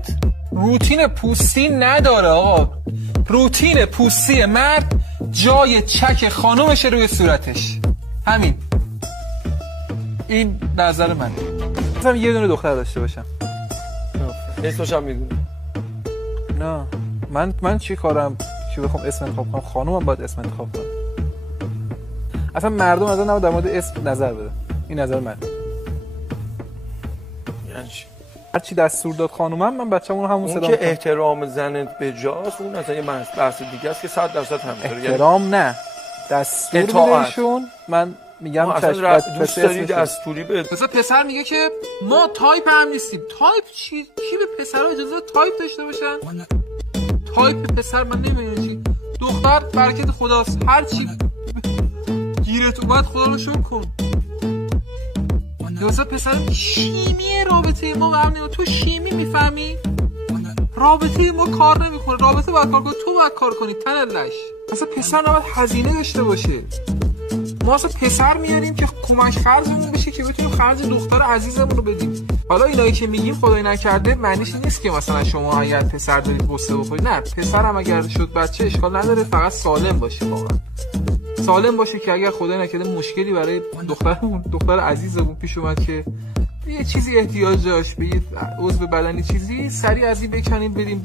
مرد روتین پوستی نداره آقا. روتین پوستی مرد جای چک خانومشه روی صورتش. همین. این نظر من. مثلا یه دونه دختر داشته باشم. اسمش هم میدونی؟ نه من چی کارم که بخوام اسم انتخاب کنم؟ خانومم باید اسم انتخاب کنم. اصلا مردم از نباید در مورد اسم نظر بده. این نظر من. یعنی چی؟ هر چی دستور داد خانومم من بچه‌مون رو همون صدا اون که احترام زن به جاست، اون اصلا یه بحث دیگه است که 100% همینطوره. احترام نه دستور بهشون. من میگم اصلا دوست داری دستوری به مثلا پسر میگه که ما تایپ هم نیستیم. تایپ چی؟ کی به پسرها اجازه تایپ داشته باشن؟ تایپ پسر من نمیدونم چی. دختر برکت خداست، هر چی گیرت اومد خدا رو شکر کن. مثلا پسر شیمی رابطه ما هم نمیدونم. تو شیمی میفهمی؟ رابطه ما کار نمیکنه. رابطه باید کار کنه، تو باید کار کنی. تنلش مثلا پسر نباید هزینه داشته باشه. ما اصلا پسر میاریم که کمک خرجمون بشه که بتونیم خرج دختر عزیزمون رو بدیم. حالا اینایی که میگیم خدای نکرده معنیش نیست که مثلا شما اگر پسر دارید قصه بخورید. نه، پسرم اگر شد بچه اشکال نداره، فقط سالم باشه. واقعا سالم باشه که اگر خدای نکرده مشکلی برای دختر عزیزمون پیش اومد که یه چیزی احتیاج داشت به یه عضو بدنی چیزی، سریع از این بکنیم بدیم